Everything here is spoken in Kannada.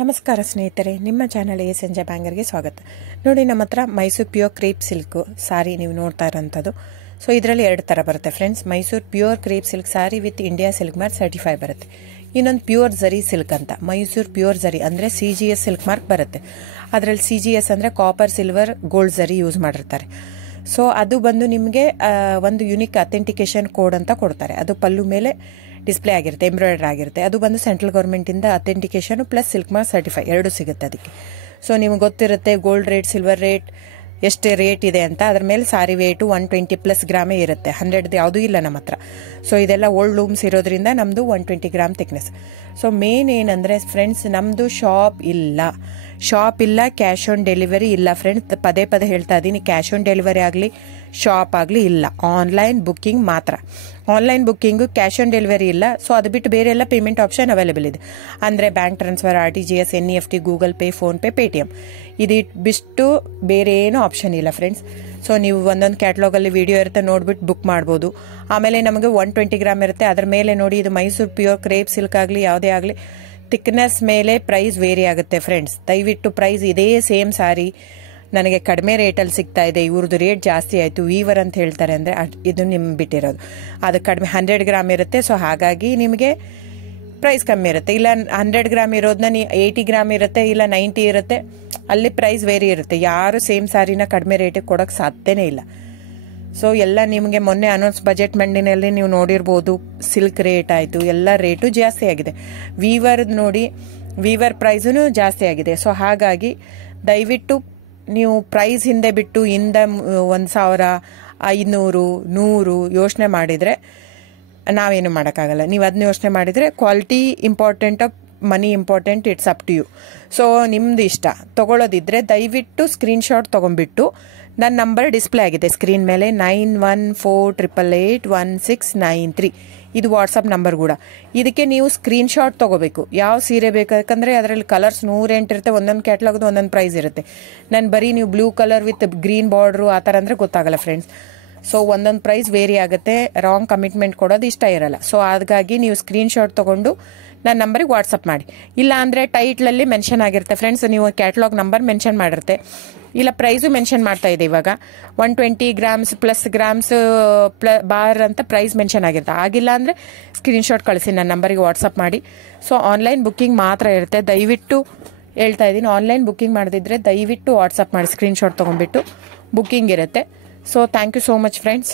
ನಮಸ್ಕಾರ ಸ್ನೇಹಿತರೆ, ನಿಮ್ಮ ಚಾನಲ್ ಸಂಜೆ ಬ್ಯಾಂಗರ್ಗೆ ಸ್ವಾಗತ. ನೋಡಿ, ನಮ್ಮ ಹತ್ರ ಮೈಸೂರು ಪ್ಯೂರ್ ಕ್ರೇಪ್ ಸಿಲ್ಕ್ ಸಾರಿ ನೀವು ನೋಡ್ತಾ ಇರೋಂಥದ್ದು. ಸೊ ಇದರಲ್ಲಿ ಎರಡು ಥರ ಬರುತ್ತೆ friends. Mysuru pure crepe silk sorry with India silk mark certify ಬರುತ್ತೆ. ಇನ್ನೊಂದು ಪ್ಯೂರ್ ಝರಿ ಸಿಲ್ಕ್ ಅಂತ, ಮೈಸೂರು ಪ್ಯೂರ್ ಝರಿ ಅಂದರೆ CGS ಸಿಲ್ಕ್ ಮಾರ್ಕ್ ಬರುತ್ತೆ. ಅದರಲ್ಲಿ CGS ಅಂದರೆ ಕಾಪರ್, ಸಿಲ್ವರ್, ಗೋಲ್ಡ್ ಝರಿ ಯೂಸ್ ಮಾಡಿರ್ತಾರೆ. ಸೊ ಅದು ಬಂದು ನಿಮಗೆ ಒಂದು ಯುನಿಕ್ ಅಥೆಂಟಿಕೇಶನ್ ಕೋಡ್ ಅಂತ ಕೊಡ್ತಾರೆ. ಅದು ಪಲ್ಲು ಮೇಲೆ ಡಿಸ್ಪ್ಲೇ ಆಗಿರುತ್ತೆ, ಎಂಬ್ರಾಯ್ಡರ್ ಆಗಿರುತ್ತೆ. ಅದು ಬಂದು ಸೆಂಟ್ರಲ್ ಗೌರ್ಮೆಂಟಿಂದ authentication plus silk mark certify ಎರಡು ಸಿಗುತ್ತೆ ಅದಕ್ಕೆ. ಸೊ ನಿಮ್ಗೆ ಗೊತ್ತಿರುತ್ತೆ ಗೋಲ್ಡ್ ರೇಟ್, ಸಿಲ್ವರ್ ರೇಟ್ ಎಷ್ಟು ರೇಟ್ ಇದೆ ಅಂತ. ಅದ್ರ ಮೇಲೆ ಸಾರಿ ವೇಟು 120+ ಗ್ರಾಮೇ ಇರುತ್ತೆ, 100 ಯಾವುದೂ ಇಲ್ಲ ನಮ್ಮ ಹತ್ರ. ಸೊ ಇದೆಲ್ಲ ಓಲ್ಡ್ ಲೂಮ್ಸ್ ಇರೋದ್ರಿಂದ ನಮ್ಮದು 120 ಗ್ರಾಮ್ ಥಿಕ್ನೆಸ್. ಸೊ ಮೇನ್ ಏನಂದರೆ ಫ್ರೆಂಡ್ಸ್, ನಮ್ಮದು ಶಾಪ್ ಇಲ್ಲ, ಕ್ಯಾಶ್ ಆನ್ ಡೆಲಿವರಿ ಇಲ್ಲ ಫ್ರೆಂಡ್ಸ್. ಪದೇ ಪದೇ ಹೇಳ್ತಾ ಇದ್ದೀನಿ, ಕ್ಯಾಶ್ ಆನ್ ಡೆಲಿವರಿ ಆಗಲಿ ಶಾಪ್ ಆಗಲಿ ಇಲ್ಲ, ಆನ್ಲೈನ್ ಬುಕ್ಕಿಂಗ್ ಮಾತ್ರ. Online booking, cash on delivery ಇಲ್ಲ. ಸೊ ಅದು ಬಿಟ್ಟು ಬೇರೆ ಎಲ್ಲ ಪೇಮೆಂಟ್ ಆಪ್ಷನ್ ಅವೈಲೇಬಲ್ ಇದೆ. ಅಂದರೆ bank transfer, RTGS, NEFT, Google pay, PhonePe, Paytm. ಇದು ಬಿಟ್ಟು ಬೇರೆ ಏನೂ ಆಪ್ಷನ್ ಇಲ್ಲ ಫ್ರೆಂಡ್ಸ್. ಸೊ ನೀವು ಒಂದೊಂದು ಕ್ಯಾಟ್ಲಾಗಲ್ಲಿ ವಿಡಿಯೋ ಇರುತ್ತೆ, ನೋಡ್ಬಿಟ್ಟು ಬುಕ್ ಮಾಡ್ಬೋದು. ಆಮೇಲೆ ನಮಗೆ 120 ಗ್ರಾಮ್ ಇರುತ್ತೆ. ಅದ್ರ ಮೇಲೆ ನೋಡಿ, ಇದು ಮೈಸೂರು ಪ್ಯೂರ್ ಕ್ರೇಪ್ ಸಿಲ್ಕ್ ಆಗಲಿ ಯಾವುದೇ ಆಗಲಿ ಥಿಕ್ನೆಸ್ ಮೇಲೆ ಪ್ರೈಸ್ ವೇರಿ ಆಗುತ್ತೆ ಫ್ರೆಂಡ್ಸ್. ದಯವಿಟ್ಟು ಪ್ರೈಸ್ ಇದೇ ಸೇಮ್ ಸಾರಿ ನನಗೆ ಕಡಿಮೆ ರೇಟಲ್ಲಿ ಸಿಗ್ತಾ ಇದೆ, ಇವ್ರದ್ದು ರೇಟ್ ಜಾಸ್ತಿ ಆಯಿತು ವೀವರ್ ಅಂತ ಹೇಳ್ತಾರೆ ಅಂದರೆ ಇದು ನಿಮ್ಗೆ ಬಿಟ್ಟಿರೋದು. ಅದು ಕಡಿಮೆ 100 ಗ್ರಾಮ್ ಇರುತ್ತೆ. ಸೊ ಹಾಗಾಗಿ ನಿಮಗೆ ಪ್ರೈಸ್ ಕಮ್ಮಿ ಇರುತ್ತೆ. ಇಲ್ಲ 100 ಗ್ರಾಮ್ ಇರೋದನ್ನ 80 ಗ್ರಾಮ್ ಇರುತ್ತೆ, ಇಲ್ಲ 90 ಇರುತ್ತೆ, ಅಲ್ಲಿ ಪ್ರೈಸ್ ವೇರಿ ಇರುತ್ತೆ. ಯಾರು ಸೇಮ್ ಸಾರಿನ ಕಡಿಮೆ ರೇಟಿಗೆ ಕೊಡೋಕ್ಕೆ ಸಾಧ್ಯನೇ ಇಲ್ಲ. ಸೊ ಎಲ್ಲ ನಿಮಗೆ ಮೊನ್ನೆ ಅನೌನ್ಸ್ ಬಜೆಟ್ ಮಂಡಿನಲ್ಲಿ ನೀವು ನೋಡಿರ್ಬೋದು, ಸಿಲ್ಕ್ ರೇಟ್ ಆಯಿತು, ಎಲ್ಲ ರೇಟು ಜಾಸ್ತಿ ಆಗಿದೆ. ವೀವರ್ದು ನೋಡಿ, ವೀವರ್ ಪ್ರೈಸೂ ಜಾಸ್ತಿ ಆಗಿದೆ. ಸೊ ಹಾಗಾಗಿ ದಯವಿಟ್ಟು ನೀವು ಪ್ರೈಸ್ ಹಿಂದೆ ಬಿಟ್ಟು 1,000, 500, 100 ಯೋಚನೆ ಮಾಡಿದರೆ ನಾವೇನು ಮಾಡೋಕ್ಕಾಗಲ್ಲ. ನೀವು ಅದನ್ನ ಯೋಚನೆ ಮಾಡಿದರೆ quality important, money important, it's up to you. So ನಿಮ್ದು ಇಷ್ಟ. ತೊಗೊಳ್ಳೋದಿದ್ರೆ ದಯವಿಟ್ಟು ಸ್ಕ್ರೀನ್ಶಾಟ್ ತೊಗೊಂಡ್ಬಿಟ್ಟು, ನನ್ನ ನಂಬರ್ ಡಿಸ್ಪ್ಲೇ ಆಗಿದೆ ಸ್ಕ್ರೀನ್ ಮೇಲೆ, 9148881693. ಇದು ವಾಟ್ಸಪ್ ನಂಬರ್ ಕೂಡ. ಇದಕ್ಕೆ ನೀವು ಸ್ಕ್ರೀನ್ಶಾಟ್ ತೊಗೋಬೇಕು. ಯಾವ ಸೀರೆ ಬೇಕು, ಯಾಕಂದರೆ ಅದರಲ್ಲಿ ಕಲರ್ಸ್ 108 ಇರುತ್ತೆ, ಒಂದೊಂದು ಕ್ಯಾಟ್ಲಾಗ್ದು ಒಂದೊಂದು ಪ್ರೈಸ್ ಇರುತ್ತೆ. ನಾನು ಬರೀ ನೀವು blue colour with green border ಆ ಥರ ಅಂದರೆ ಗೊತ್ತಾಗಲ್ಲ ಫ್ರೆಂಡ್ಸ್. ಸೊ ಒಂದೊಂದು ಪ್ರೈಸ್ ವೇರಿ ಆಗುತ್ತೆ, ರಾಂಗ್ ಕಮಿಟ್ಮೆಂಟ್ ಕೊಡೋದು ಇಷ್ಟ ಇರಲ್ಲ. ಸೊ ಹಾಗಾಗಿ ನೀವು ಸ್ಕ್ರೀನ್ಶಾಟ್ ತೊಗೊಂಡು ನನ್ನ ನಂಬರಿಗೆ ವಾಟ್ಸಪ್ ಮಾಡಿ. ಇಲ್ಲ ಅಂದರೆ ಟೈಟ್ಲಲ್ಲಿ ಮೆನ್ಷನ್ ಆಗಿರುತ್ತೆ ಫ್ರೆಂಡ್ಸ್, ನೀವು ಕ್ಯಾಟ್ಲಾಗ್ ನಂಬರ್ ಮೆನ್ಷನ್ ಮಾಡಿರುತ್ತೆ, ಇಲ್ಲ ಪ್ರೈಸು ಮೆನ್ಷನ್ ಮಾಡ್ತಾ ಇದೆ. ಇವಾಗ 120 ಗ್ರಾಮ್ಸ್ ಪ್ಲಸ್ ಗ್ರಾಮ್ಸ್ ಬಾರ್ ಅಂತ ಪ್ರೈಸ್ ಮೆನ್ಷನ್ ಆಗಿರುತ್ತೆ. ಆಗಿಲ್ಲ ಅಂದರೆ ಸ್ಕ್ರೀನ್ಶಾಟ್ ಕಳಿಸಿ, ನನ್ನ ನಂಬರಿಗೆ ವಾಟ್ಸಪ್ ಮಾಡಿ. ಸೊ ಆನ್ಲೈನ್ ಬುಕ್ಕಿಂಗ್ ಮಾತ್ರ ಇರುತ್ತೆ. ದಯವಿಟ್ಟು ಹೇಳ್ತಾ ಇದ್ದೀನಿ, ಆನ್ಲೈನ್ ಬುಕ್ಕಿಂಗ್ ಮಾಡದಿದ್ದರೆ ದಯವಿಟ್ಟು ವಾಟ್ಸಪ್ ಮಾಡಿ, ಸ್ಕ್ರೀನ್ಶಾಟ್ ತೊಗೊಂಡ್ಬಿಟ್ಟು ಬುಕ್ಕಿಂಗ್ ಇರುತ್ತೆ. So thank you so much friends.